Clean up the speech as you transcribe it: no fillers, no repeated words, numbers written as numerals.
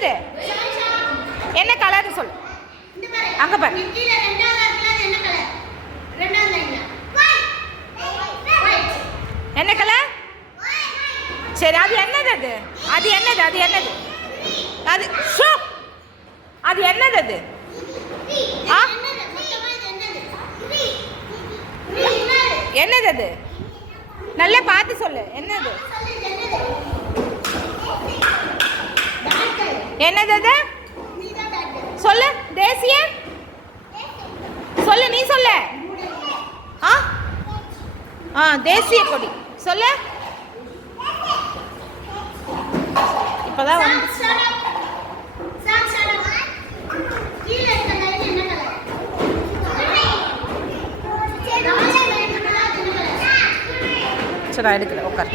முடிச்சிடு. என்ன கலர்னு சொல்லு. அங்கே பாரு. என்ன கலர்? சரி, அது என்னது? அது என்னது? அது என்னது? அது ஷோ, அது என்னது? அது என்னது? அது நல்லா பார்த்து சொல்லு. என்னது? என்னது அது? சொல்லு. தேசிய சொல்லு. நீ சொல்லு. தேசிய கொடி சொல்லு. இப்பதான் வந்து சரி, எடுக்கல. உட்கார்.